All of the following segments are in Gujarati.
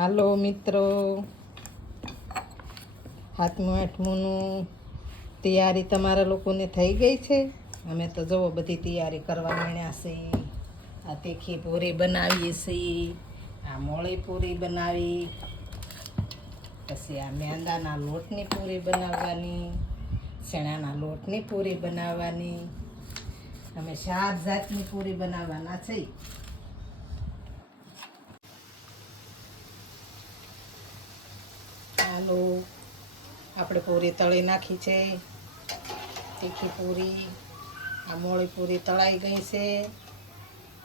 હાલો મિત્રો, હાથમું આઠમુંનું તૈયારી તમારા લોકોને થઈ ગઈ છે? અમે તો જુઓ બધી તૈયારી કરવા માંડ્યા છે. આ તીખી પૂરી બનાવીએ છીએ, આ મોળી પૂરી બનાવી, પછી આ મેંદાના લોટની પૂરી બનાવવાની, ચણાના લોટની પૂરી બનાવવાની. અમે 7 જાતની પૂરી બનાવવાના છે. હાલો, આપણે પૂરી તળી નાખી છે. તીખી પૂરી, આ મોળી પૂરી તળાઈ ગઈ છે.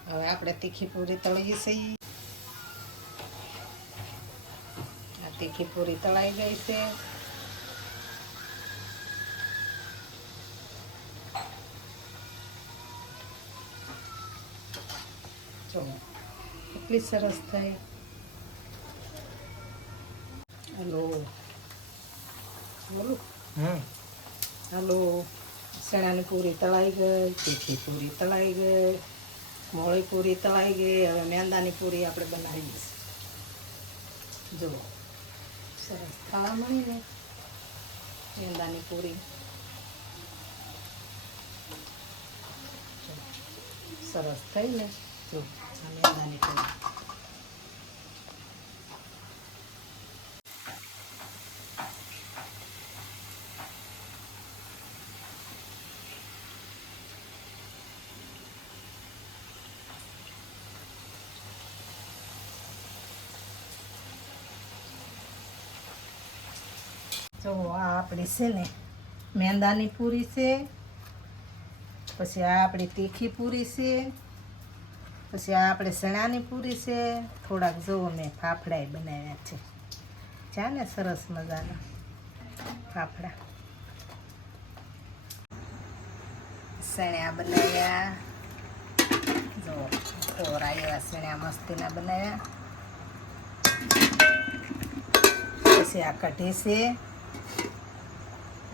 હવે આપણે તીખી પૂરી તળીએ છીએ. આ તીખી પૂરી તળાઈ ગઈ છે. જો કેટલી સરસ થઈ. હલો બોલું, હલો, ચણાની પૂરી તળાઈ ગઈ, તીખી પૂરી તળાઈ ગઈ, મોળી પૂરી તળાઈ ગઈ. હવે મેંદાની પૂરી આપણે બનાવીએ છીએ. જુઓ સરસ થવા મળી ને મેંદાની પૂરી. સરસ થઈ ને. જો આ મેંદાની પૂરી. જો આ આપણી છે ને મેંદાની પૂરી છે, પછી આ આપણી તીખી પૂરી છે, પછી આ આપણે ચણાની પૂરી છે. થોડાક જુઓ મેં ફાફડા બનાવ્યા છે. છે ને સરસ મજાના ફાફડા. ચણા બનાવ્યા, જો થોડા એવા ચણા મસ્તીના બનાવ્યા. પછી આ કઢી છે,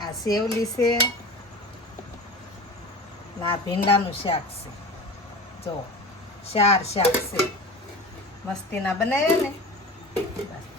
આ સેવલી છે, આ ભીંડાનું શાક છે. જો 4 શાક છે, મસ્તીના બનાવ્યા ને. બસ